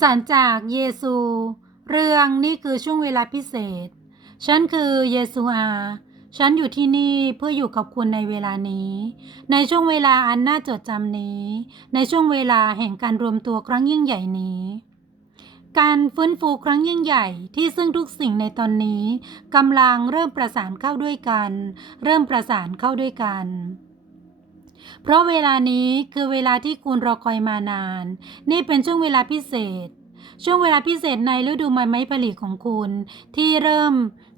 สารจากเยซู เรื่องนี่คือช่วงเวลาพิเศษ ฉันคือเยซูอา ฉันอยู่ที่นี่เพื่ออยู่กับคุณในเวลานี้ ในช่วงเวลาอันน่าจดจำนี้ ในช่วงเวลาแห่งการรวมตัวครั้งยิ่งใหญ่นี้ การฟื้นฟูครั้งยิ่งใหญ่ที่ซึ่งทุกสิ่งในตอนนี้กำลังเริ่มประสานเข้าด้วยกัน เริ่มประสานเข้าด้วยกัน เพราะเวลานี้คือเวลาที่คุณรอคอยมานาน นี่เป็นช่วงเวลาพิเศษ ช่วงเวลาพิเศษในฤดูใบไม้ผลิของคุณ ที่เริ่ม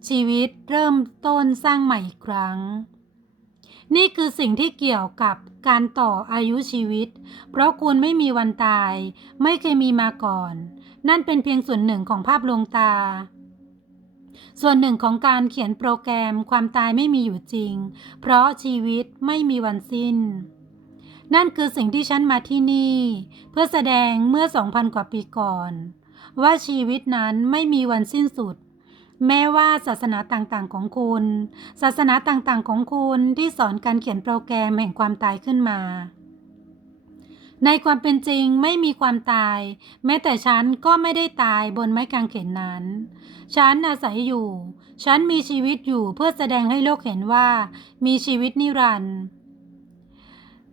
ชีวิตเริ่มต้นสร้างใหม่อีกครั้ง นี่คือสิ่งที่เกี่ยวกับการต่ออายุชีวิต เพราะคุณไม่มีวันตาย ไม่เคยมีมาก่อน นั่นเป็นเพียงส่วนหนึ่งของภาพลวงตา ส่วนหนึ่งของการเขียนโปรแกรมความตายไม่มีอยู่จริง เพราะชีวิตไม่มีวันสิ้น นั่นคือสิ่งที่ฉันมาที่นี่ เพื่อแสดงเมื่อ 2,000 กว่าปีก่อน ว่าชีวิตนั้นไม่มีวันสิ้นสุด แม้ว่าศาสนาต่างๆของคุณ ศาสนาต่างๆของคุณที่สอนการเขียนโปรแกรมแห่งความตายขึ้นมา ในความเป็นจริงไม่มีความตาย แม้แต่ฉันก็ไม่ได้ตายบนไม้กางเขนนั้น ฉันอาศัยอยู่ ฉันมีชีวิตอยู่เพื่อแสดงให้โลกเห็นว่า มีชีวิตนิรันดร์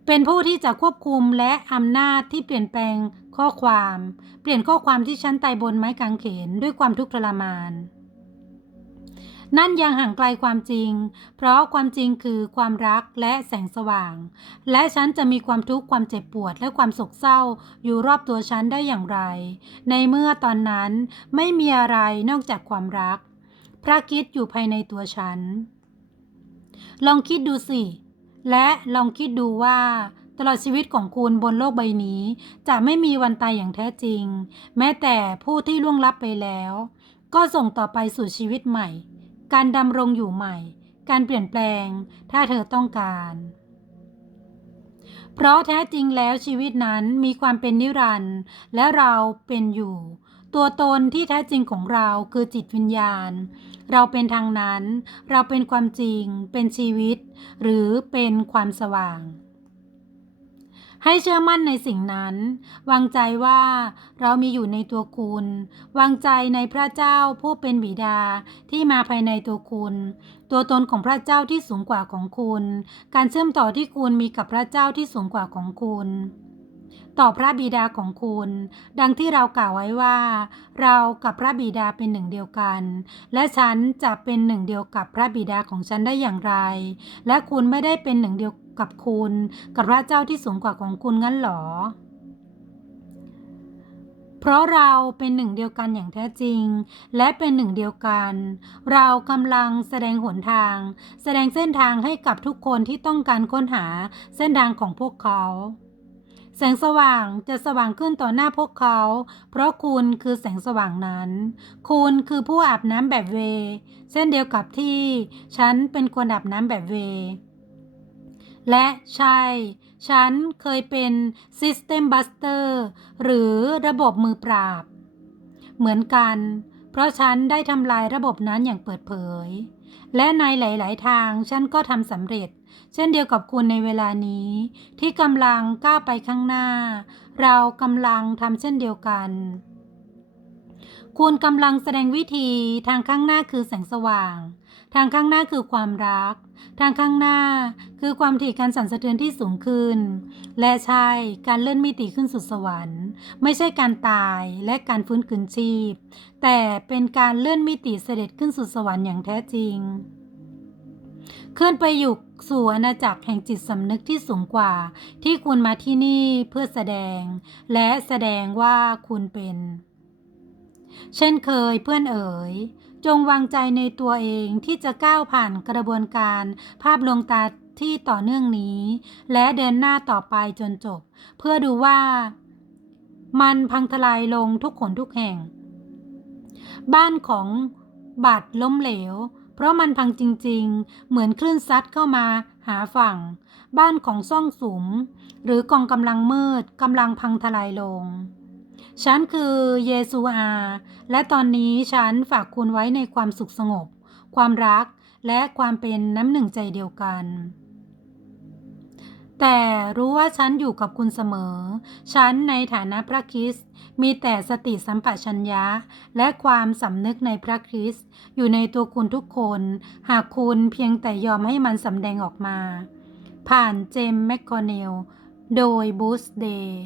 เป็นผู้ที่จะควบคุมและอำนาจที่เปลี่ยนแปลงข้อความ เปลี่ยนข้อความที่ฉันตายบนไม้กางเขนด้วยความทุกข์ทรมาน นั่นยังห่างไกลความจริง เพราะความจริงคือความรักและแสงสว่าง และฉันจะมีความทุกข์ความเจ็บปวดและความโศกเศร้า อยู่รอบตัวฉันได้อย่างไร ในเมื่อตอนนั้นไม่มีอะไรนอกจากความรัก พระคิดอยู่ภายในตัวฉัน ลองคิดดูสิ และลองคิดดูว่าตลอดชีวิตของคุณบนโลกใบนี้ จะไม่มีวันตายอย่างแท้จริง แม้แต่ผู้ที่ล่วงลับไปแล้ว ก็ส่งต่อไปสู่ชีวิตใหม่ การดำรงอยู่ใหม่ การเปลี่ยนแปลง ถ้าเธอต้องการ เพราะแท้จริงแล้วชีวิตนั้นมีความเป็นนิรันดร์และเราเป็นอยู่ ตัวตนที่แท้จริงของเราคือจิตวิญญาณ เราเป็นทางนั้น เราเป็นความจริง เป็นชีวิต หรือเป็นความสว่าง ให้เชื่อมั่นในสิ่งนั้น วางใจว่าเรามีอยู่ในตัวคุณ วางใจในพระเจ้าผู้เป็นบิดาที่มาภายในตัวคุณ ตัวตนของพระเจ้าที่สูงกว่าของคุณ การเชื่อมต่อที่คุณมีกับพระเจ้าที่สูงกว่าของคุณ ต่อพระบิดาของคุณ ดังที่เรากล่าวไว้ว่า เรากับพระบิดาเป็นหนึ่งเดียวกัน และฉันจะเป็นหนึ่งเดียวกับพระบิดาของฉันได้อย่างไร และคุณไม่ได้เป็นหนึ่งเดียวกับคุณ กับพระเจ้าที่สูงกว่าของคุณงั้นหรอ เพราะเราเป็นหนึ่งเดียวกันอย่างแท้จริง และเป็นหนึ่งเดียวกัน เรากำลังแสดงหนทาง แสดงเส้นทางให้กับทุกคนที่ต้องการค้นหาเส้นทางของพวกเขา แสงสว่างจะสว่างขึ้นต่อหน้าพวกเขา เพราะคุณคือแสงสว่างนั้น คุณคือผู้อาบน้ำแบบเว เช่นเดียวกับที่ฉันเป็นคนอาบน้ำแบบเว และใช่ ฉันเคยเป็น System Buster หรือระบบมือปราบ เหมือนกัน เพราะฉันได้ทำลายระบบนั้นอย่างเปิดเผย และในหลาย ๆ ทางฉันก็ทำสำเร็จ เช่นเดียวกับคุณในเวลานี้ ที่กำลังก้าวไปข้างหน้า เรากำลังทำเช่นเดียวกัน คุณกำลังแสดงวิธีทางข้างหน้าคือแสงสว่าง ทางข้างหน้าคือความรัก ทางข้างหน้าคือความถี่การสั่นสะเทือนที่สูงขึ้น และใช่การเลื่อนมิติขึ้นสู่สวรรค์ ไม่ใช่การตายและการฟื้นคืนชีพ แต่เป็นการเลื่อนมิติเสด็จขึ้นสู่สวรรค์อย่างแท้จริงขึ้นไปอยู่สู่อาณาจักรแห่งจิตสำนึกที่สูงกว่า ที่คุณมาที่นี่เพื่อแสดง และแสดงว่าคุณเป็น เช่นเคยเพื่อนเอ๋ย จงวางใจในตัวเองที่จะก้าวผ่านกระบวนการภาพลวงตาที่ต่อเนื่องนี้ และเดินหน้าต่อไปจนจบ เพื่อดูว่ามันพังทลายลงทุกขนทุกแห่ง บ้านของบัตรล้มเหลว เพราะมันพังจริงๆ เหมือนคลื่นซัดเข้ามาหาฝั่ง บ้านของซ่องสุม หรือกองกำลังมืดกำลังพังทลายลง ฉันคือเยซูอา และตอนนี้ฉันฝากคุณไว้ในความสุขสงบ ความรักและความเป็นน้ำหนึ่งใจเดียวกัน แต่รู้ว่าฉันอยู่กับคุณเสมอ ฉันในฐานะพระคริสต์มีแต่สติสัมปชัญญะ และความสำนึกในพระคริสต์อยู่ในตัวคุณทุกคน หากคุณเพียงแต่ยอมให้มันสำแดงออกมา ผ่านเจมส์แมคคอนเนล โดยบูสเดย์